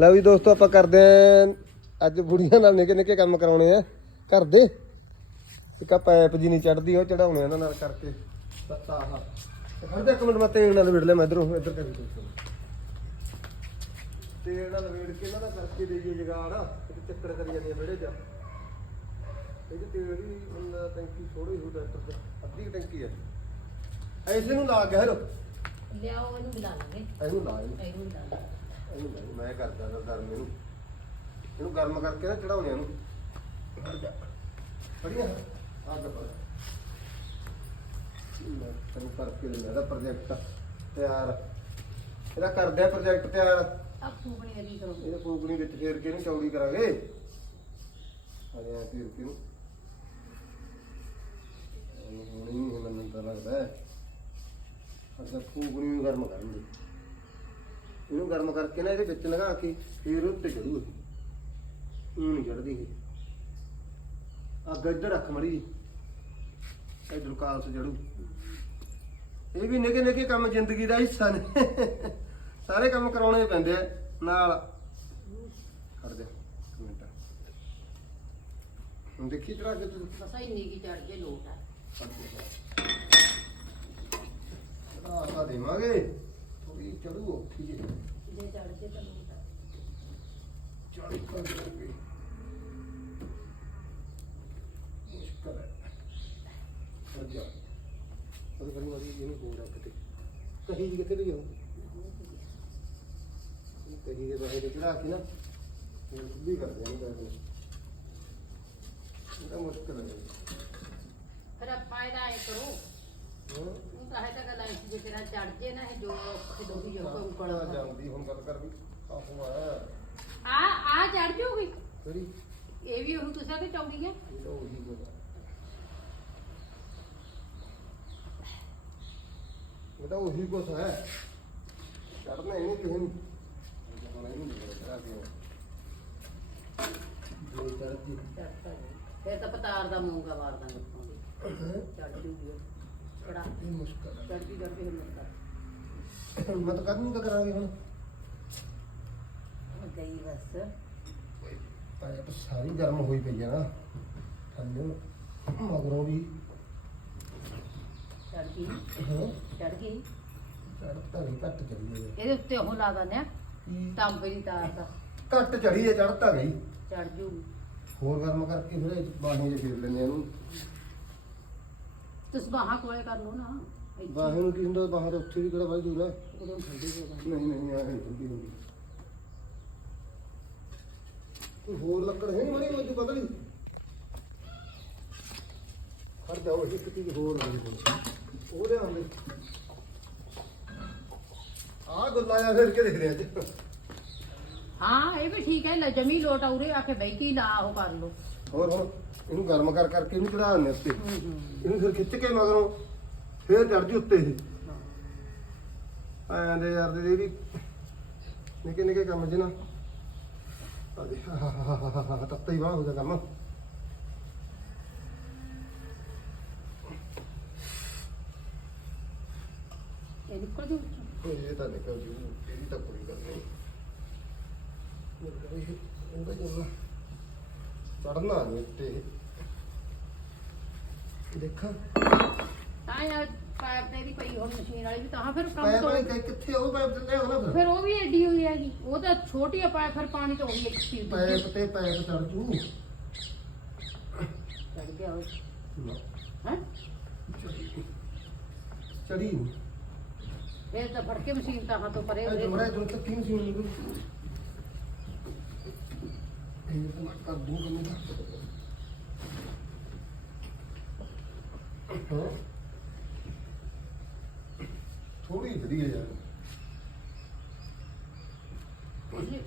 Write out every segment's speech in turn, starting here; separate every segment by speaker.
Speaker 1: ਲੈ ਵੀ ਦੋਸਤੋ ਆਪਾਂ ਕਰਦੇ ਆਂ ਅੱਜ ਬੁੜੀਆਂ ਨਾਲ ਨਿੱਕੇ ਨਿੱਕੇ ਕੰਮ ਕਰਾਉਣੇ ਆ ਘਰ ਦੇ। ਇੱਕ ਆ ਪਾਈਪ ਜੀ ਨਹੀਂ ਚੜਦੀ ਉਹ ਚੜਾਉਣੇ ਇਹਨਾਂ ਨਾਲ ਕਰਕੇ। ਬਸ ਆਹ। ਖੜਦਾ ਇੱਕ ਮਿੰਟ ਮੈਂ ਤੇਲ ਨਾਲ ਵਿੜ ਲੈ ਮੈਂ ਇਧਰੋਂ ਇੱਧਰ ਕਰੀ ਤੇਲ ਨਾਲ ਵਿੜ ਕੇ ਇਹਨਾਂ ਦਾ ਕਰਕੇ ਦੇਈਏ ਜਗਾੜ। ਤੇ ਚੱਕਰ ਕਰੀ ਜਾਂਦੀ ਵਿੜੇ ਚ। ਇਹ ਤੇਲ ਬੰਦਾ ਟੈਂਕੀ ਥੋੜੀ ਹੋ ਟਰੈਕਟਰ ਤੇ ਅੱਧੀ ਟੈਂਕੀ ਆ। ਐਸੇ ਨੂੰ ਲਾ ਗਿਆ ਹੈਲੋ।
Speaker 2: ਲਿਆਓ ਇਹਨੂੰ ਮਿਲਾ ਲਾਂਗੇ।
Speaker 1: ਇਹਨੂੰ ਲਾ ਇਹਨੂੰ।
Speaker 2: ਲਾਂਗੇ।
Speaker 1: ਇਹਨੂੰ ਮੈਂ ਕਰਦਾ ਗਰਮ ਇਹਨੂੰ। ਇਹਨੂੰ ਗਰਮ ਕਰਕੇ ਨਾ ਚੜਾਉਣੇ ਇਹਨੂੰ। ਬੜੀਆਂ ਅੱਗ ਪਰ ਮੈਂ ਤੈਨੂੰ ਕਰਕੇ ਲੈਣਾ ਇਹਦਾ ਪ੍ਰੋਜੈਕਟ ਤਿਆਰ। ਇਹਦਾ ਕਰਦੇ ਆ ਪ੍ਰੋਜੈਕਟ ਤਿਆਰ।
Speaker 2: ਆ ਫੂਕਣੀ ਇਹਦੀ ਕਰੋ।
Speaker 1: ਇਹਦੇ ਫੂਕਣੀ ਵਿੱਚ ਫੇਰ ਕੇ ਇਹਨੂੰ ਚੌੜੀ ਕਰਾਂਗੇ? ਅਰੇ ਆ ਫੇਰ ਕੇ ਨੂੰ ਹੁਣ ਹੀ ਮੈਨੂੰ ਤਾਂ ਲੱਗਦਾ ਹੈ। ਫੂਕਣੀ ਨੂੰ ਗਰਮ ਕਰਾਂਗੇ ਇਹਨੂੰ ਗਰਮ ਕਰਕੇ ਨਾ ਇਹਦੇ ਵਿੱਚ ਲਗਾ ਕੇ ਫੇਰ ਉੱਤੇ ਚੜੂ ਇਹ ਨਹੀਂ ਚੜਦੀ ਇਹ। ਅੱਗ ਇੱਧਰ ਰੱਖ ਮੜੀ ਇੱਧਰ ਕਾਲ ਤੋਂ ਚੜੂ ਇਹ ਵੀ ਨਿੱਕੇ ਨਿੱਕੇ ਕੰਮ ਜ਼ਿੰਦਗੀ ਦਾ ਹਿੱਸਾ ਨੇ। ਸਾਰੇ ਕੰਮ ਕਰਾਉਣੇ ਪੈਂਦੇ ਆ। ਨਾਲ। ਖੜ ਜਾ ਮਿੰਟ। ਹੁਣ ਦੇਖੀ ਚੜਾ ਕੇ ਤੂੰ
Speaker 2: ਬਸ ਇੰਨੀ ਕੀ ਚੜ ਜੇ ਲੋਟ ਆ।
Speaker 1: ਆਸਾ ਦੇਵਾਂਗੇ। ਥੋੜੀ ਚੜੂ ਔਖੀ ਜੇ
Speaker 2: ਜੇ ਚੜ ਜੇ ਤਾਂ ਲੋਟ ਆ
Speaker 1: ਚੜੀ ਕਰ ਜਾਊਗੀ। ਮੁਸ਼ਕਲ ਹੈ। ਉਹ ਕਹੀ ਜੀ ਕਿੱਥੇ ਗਈ ਹੋ ਕਹੀ ਦੇ ਬਾਹਰ ਚੜਾ ਕੇ ਨਾ ਇਹ ਸਿੱਧੀ ਕਰ ਦਿਆਂਗੇ ਇਹਨੂੰ ਇਹਦਾ ਮੁਸ਼ਕਲ ਹੈ।
Speaker 2: ਫਿਰ ਆਪਾਂ ਇਹਦਾ ਇਹ ਕਰੋ।
Speaker 1: ਹਾਂ।
Speaker 2: ਉਹ ਤਾਂ ਹੈ ਤਾਂ ਗੱਲ ਐ ਜੇ ਤੇਰਾ ਚੜ ਜੇ ਨਾ ਇਹ ਜੋ ਔਖੇ ਦੋਹੀ ਜੋ ਕੋਈ
Speaker 1: ਬੜਾ
Speaker 2: ਉਕਲ
Speaker 1: ਜਾਂਦੀ ਹੁਣ ਗੱਲ ਕਰ ਵੀ ਆਹੋ ਆ।
Speaker 2: ਆ ਆ ਚੜ ਜੂਗੀ?
Speaker 1: ਕਿਹੜੀ?
Speaker 2: ਇਹ ਵੀ ਉਹ ਤੁਸੀਂ ਤੇ ਚੌੜੀ ਆ?
Speaker 1: ਇਹ ਤਾਂ ਉਹੀ ਆ ਇਹ ਤਾਂ ਉਹੀ ਕੁਛ ਹੈ। ਚੜਨਾ ਇਹਨੇ ਕਿਸੇ ਨੂੰ। ਚੜਨਾ ਇਹਨੂੰ ਨਹੀਂ ਚੜਾ ਕੇ ਜੋ। ਚੜਦੀ।
Speaker 2: ਫਿਰ ਤਾਂ ਪਤਾਰ ਦਾ ਮੂੰਗਾ ਮਾਰ ਦਾਂਗੇ ਚੜ ਜੂਗੀ ਉਹ। ਚੜਾ
Speaker 1: ਇਹ ਮੁਸ਼ਕਲ ਹੈ
Speaker 2: ਚੜਦੀ ਚੜਦੀ ਹਿੰਮਤ ਕਰ
Speaker 1: ਹਿੰਮਤ ਕਰਨੀ ਤਾਂ ਕਰਾਂਗੇ ਹੁਣ।
Speaker 2: ਉਹ ਗਈ ਬਸ।
Speaker 1: ਪਾਇਪ ਸਾਰੀ ਗਰਮ ਹੋਈ ਪਈ ਹੈ ਨਾ। ਥੱਲੇ ਮਗਰੋਂ ਵੀ।
Speaker 2: ਚੜ ਗਈ
Speaker 1: ਹਾਂ?
Speaker 2: ਚੜ ਗਈ
Speaker 1: ਚੜ ਤਾਂ ਨਹੀਂ ਘੱਟ ਚੜੀ ਹੈ
Speaker 2: ਇਹਦੇ ਉੱਤੇ ਉਹ ਲਾ ਦਿੰਦੇ ਆ
Speaker 1: ਕੀ?
Speaker 2: ਤਾਂਬੇ ਦੀ ਤਾਰ ਦਾ।
Speaker 1: ਘੱਟ ਚੜੀ ਹੈ ਚੜ ਤਾਂ ਗਈ।
Speaker 2: ਚੜ ਜੂਗੀ।
Speaker 1: ਹੋਰ ਗਰਮ ਕਰਕੇ ਫਿਰ ਇਹ ਬਾਹਾਂ 'ਚ ਫੇਰ ਲੈਂਦੇ ਆ ਇਹਨੂੰ।
Speaker 2: ਤੁਸੀਂ ਬਾਹਾਂ ਕੋਲੇ ਕਰ ਲਓ ਨਾ, ਇੱਥੇ।
Speaker 1: ਨੂੰ ਕੀ ਹੁੰਦਾ, ਬਾਹਾਂ ਉੱਥੇ ਵੀ ਕਿਹੜਾ ਵਾਈ ਦੂਰ ਹੈ
Speaker 2: ਉਦੋਂ ਠੰਡੀ ਹੋ ਜਾਂਦੀ
Speaker 1: ਨਹੀਂ ਨਹੀਂ ਆ ਹੈ ਠੰਡੀ ਹੁੰਦੀ ਕੋਈ ਹੋਰ ਲੱਕੜ ਹੈ ਨਹੀਂ ਮਣੀ ਮੈਨੂੰ ਪਤਾ ਨਹੀਂ। ਖੜ ਜਾਓ ਇੱਕ ਚੀਜ਼ ਹੋਰ ਮੇਰੇ ਕੋਲ ਉਹਦੇ ਆਉਂਦੇ ਆ ਗੱਲਾਂ ਆ ਫਿਰ ਕੇ ਦੇਖ ਰਿਹਾ ਅੱਜ
Speaker 2: ਹਾਂ ਇਹ ਵੀ ਠੀਕ ਹੈ ਲੈ ਜਮੀ ਲੋਟ ਆਉਰੇ ਆ ਕੇ ਬਈ ਕੀ ਲਾ ਉਹ ਕਰ ਲਓ।
Speaker 1: ਹੋਰ ਹੁਣ ਇਹਨੂੰ ਗਰਮ ਕਰ ਕਰਕੇ ਇਹਨੂੰ ਚੜਾ ਦਿੰਦੇ ਉੱਤੇ। ਇਹਨੂੰ ਫਿਰ ਖਿੱਚ ਕੇ ਮਗਰੋਂ ਫੇਰ ਚੜ ਜੀ ਉੱਤੇ ਇਹ। ਆਇਆ ਦੇ ਯਾਰ ਦੇ ਇਹ ਵੀ ਨਿੱਕੇ ਨਿੱਕੇ ਕੰਮ ਚ ਨਾ। ਆ ਦੇ ਤੱਤਾ ਹੀ ਬਾਹਰ ਹੋ ਗਿਆ ਕੰਮ।
Speaker 2: ਇਹ ਨਿਕਲ ਜੂ।
Speaker 1: ਇਹ ਤਾਂ ਨਿਕਲ ਜੂ ਇਹਦੀ ਤਾਂ ਕੋਈ ਗੱਲ ਨਹੀਂ ਇਹ ਉਹਦਾ ਜਮਾ ਚੜਨਾ ਨਹੀਂ ਇਹ। ਦੇਖਾਂ
Speaker 2: ਤਾਂ ਯਾਰ ਪਾਇਪ ਤੇ ਦੀ ਪਈ ਹੁਣ ਮਸ਼ੀਨ ਵਾਲੀ ਵੀ ਤਾਂ ਫਿਰ ਕੰਮ
Speaker 1: ਪਾਇਪ
Speaker 2: ਤੋਂ
Speaker 1: ਕਿ- ਕਿੱਥੇ ਉਹ ਪਾਇਪ ਹੋ ਨਾ ਫਿਰ।
Speaker 2: ਫਿਰ ਉਹ ਵੀ ਐਡੀ ਹੋਈ ਹੈਗੀ। ਉਹ ਤਾਂ ਛੋਟੀ ਆ ਪਾਇਪ ਫਿਰ ਪਾਣੀ ਤੋਂ ਉਹੀ ਇੱਕ ਸਪੀਡ
Speaker 1: ਪਾਇਪ ਤੇ ਪਾਇਪ ਚੜ ਜੂ।
Speaker 2: ਚੜ ਗਿਆ ਉਹ। ਹੈ?
Speaker 1: ਚੜੀ।
Speaker 2: ਫਿਰ ਤਾਂ ਫੜ ਕੇ ਮਸ਼ੀਨ ਤਾਂ ਹੱਥੋਂ ਪਰੇ
Speaker 1: ਇਹ
Speaker 2: ਉਹਦੇ
Speaker 1: ਜਮਰਾ ਜੋ ਤੱਕ ਕਿਉਂ ਸੀ ਉਹਨੂੰ ਇਹ ਤਾਂ ਮੈਂ ਕਰ ਦੂੰ ਕੰਮ ਦਾ ਹਾਂ ਥੋੜੀ ਵਧੀਆ ਯਾਰ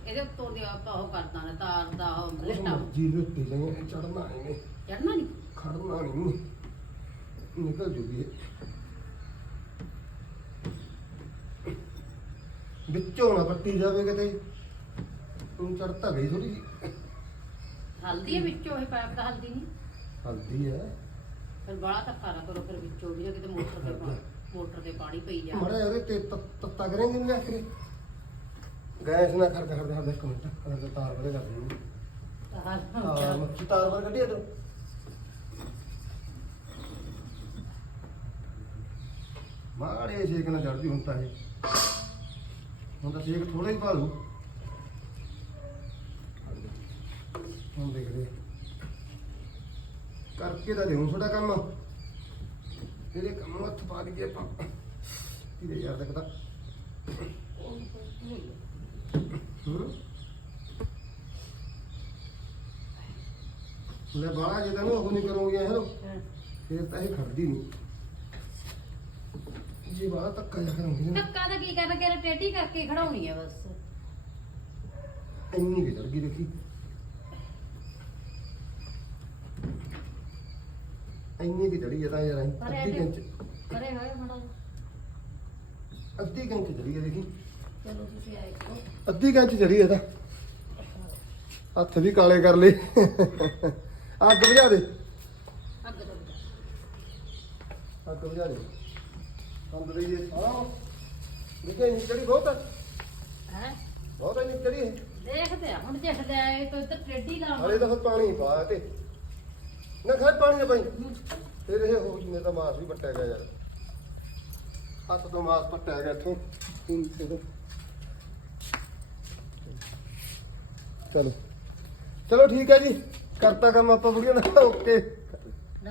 Speaker 2: ਇਹਦੇ ਉੱਤੋਂ ਦੇ ਆਪਾਂ ਉਹ ਕਰਦਾ ਨਾ ਤਾਰ ਦਾ ਉਹ
Speaker 1: ਉਸ
Speaker 2: ਲਿਟਾ
Speaker 1: ਮਰਜ਼ੀ ਦੇ ਉੱਤੇ ਲੈਣੇ ਚੜਨਾ ਇਹਨੇ
Speaker 2: ਚੜਨਾ ਨਹੀਂ।
Speaker 1: ਖੜਨਾ ਨਹੀਂ? ਨਿਕਲ ਜੂਗੀ ਇਹ। ਵਿੱਚੋਂ ਨਾ ਪੱਟੀ ਜਾਵੇ ਕਿਤੇ। ਤੂੰ ਚੜਤਾ ਗਈ ਥੋੜੀ ਜਿਹੀ।
Speaker 2: ਹਲਦੀ ਹੈ ਵਿੱਚੋਂ ਇਹ ਪਾਇਪ ਦਾ ਹਲਦੀ ਨਹੀਂ?
Speaker 1: ਹਲਦੀ ਹੈ।
Speaker 2: ਫਿਰ ਬਾਹਲਾ ਧੱਕਾ ਨਾ ਕਰੋ ਫਿਰ ਵਿੱਚੋਂ ਵੀ ਨਾ ਕਿਤੇ ਮੋਟਰ ਤੇ ਪਾ- ਮੋਟਰ ਤੇ ਪਾਣੀ ਪਈ ਜਾ
Speaker 1: ਮੜਾ ਇਹਦੇ ਤੇ ਤ- ਤੱਤਾ ਕਰਾਂਗੇ ਨਾ ਆਖਰੇ। ਗੈਸ ਨਾ ਖੜ ਖੜ ਖੜ ਇੱਕ ਮਿੰਟ ਅਗਰ ਤੇ ਤਾਰ ਬੜੇ ਕਰ ਦਿੰਦੀ ਹਾਂ ਮੱਕੀ ਤਾਰ ਪਰ ਕੱਢੀ ਇਧਰ। ਮਾੜੇ ਛੇਕ ਨਾਲ ਚੜਦੀ ਹੁਣ ਤਾਂ ਇਹ। ਹੁਣ ਤਾਂ ਛੇਕ ਥੋੜਾ ਹੀ ਪਾ ਲੂ ਹੁਣ ਦੇਖਦੇ ਕਰਕੇ ਤਾਂ ਦੇਉਂ ਥੋੜਾ ਕੰਮ। ਤੇਰੇ ਕੰਮ ਨੂੰ ਹੱਥ ਪਾ ਦਈਏ ਆਪਾਂ। ਇਹਦੇ ਯਾਰ ਦੇਖਦਾ ਲੈ ਬਾਹਲਾ ਜੇ ਤੈਨੂੰ ਉਹ ਨਹੀਂ ਕਰੋਗੇ ਹੈਲੋ ਫਿਰ ਤਾਂ ਇਹ ਖੜਦੀ ਨਹੀਂ। ਜੇ ਬਾਹਲਾ ਧੱਕਾ ਜਾ ਕਰੋਗੇ
Speaker 2: ਧੱਕਾ ਤਾਂ ਕੀ ਕਰਨਾ ਕਿ ਟੇਟੀ ਕਰਕੇ ਖੜਾਉਣੀ ਆ ਬਸ।
Speaker 1: ਇੰਨੀ ਚੜ ਗਈ ਦੇਖੀ। ਇੰਨੀ ਕਿ ਚੜੀ ਤਾਂ ਯਾਰ ਅਸੀਂ।
Speaker 2: ਪਰ
Speaker 1: ਅੱਧੀ
Speaker 2: ਇਹ
Speaker 1: ਕੰਚ
Speaker 2: ਹੋਏ ਮੜਾ
Speaker 1: ਅੱਧੀ ਕੰਚ ਚੜੀ ਹੈ ਦੇਖੀ।
Speaker 2: ਚਲੋ ਤੁਸੀਂ ਆਏ ਕਰੋ।
Speaker 1: ਅੱਧੀ ਕੰਚ ਚੜੀ ਹੈ ਤਾਂ। ਹੱਥ ਵੀ ਕਾਲੇ ਕਰ ਲਏ। ਅੱਗ ਬੁਝਾ ਦੇ।
Speaker 2: ਅੱਗ ਤੋਂ
Speaker 1: ਅੱਗ ਬੁਝਾ ਦੇ। ਅੰਦਰ ਹੀ ਇਹ ਸਾਰਾ ਇੰਨੀ ਚੜੀ ਬਹੁਤ ਹੈ
Speaker 2: ਹੈ?
Speaker 1: ਬਹੁਤ ਇੰਨੀ ਚੜੀ ਹੈ
Speaker 2: ਦੇਖਦੇ ਆ ਹੁਣ ਦੇਖਦੇ ਆਏ ਤਾਂ ਇੱਧਰ ਟੇਡੀ
Speaker 1: ਹਲੇ
Speaker 2: ਲਾਵਾਂ
Speaker 1: ਤਾਂ ਫਿਰ ਪਾਣੀ ਪਾ ਤੇ। ਨਾ ਖਾਦ ਪਾਣੀ ਨਾ ਪਾਈ। ਫਿਰ ਇਹ ਹੋ ਜਨੇ ਤਾਂ ਮਾਸ ਵੀ ਪੱਟਿਆ ਗਿਆ ਯਾਰ। ਹੱਥ ਤੋਂ ਮਾਸ ਪੱਟਿਆ ਗਿਆ ਇੱਥੋਂ। ਖੂਨ ਤੇ ਚਲੋ। ਚਲੋ ਠੀਕ ਹੈ ਜੀ। ਕਰਤਾ ਕੰਮ ਆਪਾਂ ਬੁੜੀਆਂ ਦਾ ਓਕੇ।